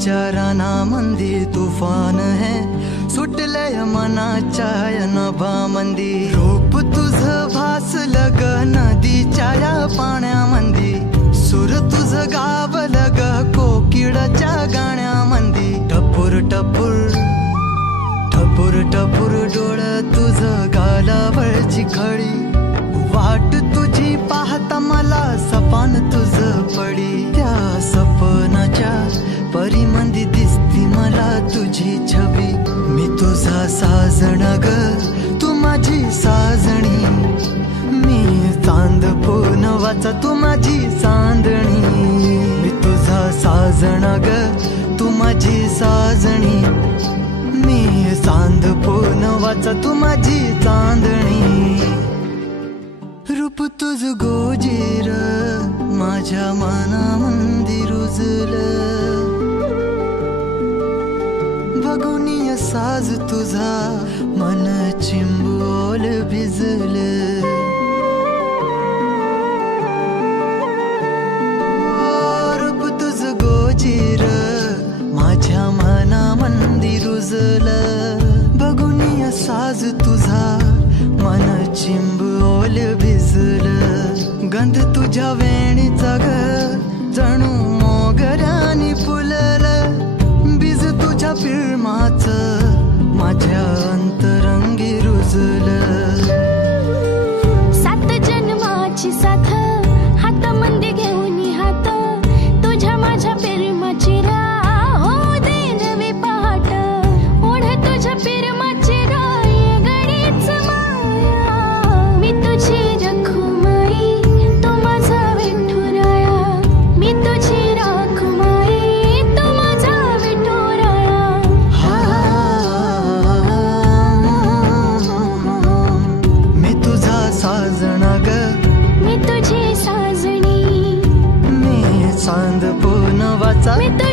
विचाराना मंदी तुफान है सुटलय मनाच्या नभामंदी रूप तुझ भासलं ग नदीच्या या पाण्यामंदी सुर तुझ गावलं ग कोकिळाच्या गाण्यामंदी टपूर टपूर टपूर टपूर डोळं तुझ गालावरची खळी वाट तुझी पाहता मला सपान तुझ पडी त्या सपनाच्या परिमंदी दिसती मला तुझी छबी मी तुझा साजण ग तू माझी साजणी मी चांद पूनवाचा तू माझी चांदणी मी तुझा साजण ग तू माझी साजणी मी चांद पूनवाचा तू माझी चांदणी रूप तुझ गोजीर माझ्या मनामंदी रुजलं बघुनिय साज तुझा मन चिंबोल भिजलं रूप तुझ गोजीर माझ्या मनामंदी रुजलं बघुनिय साज तुझा मन चिंबोल भिजलं गंध तुझ्या वेणीचा ग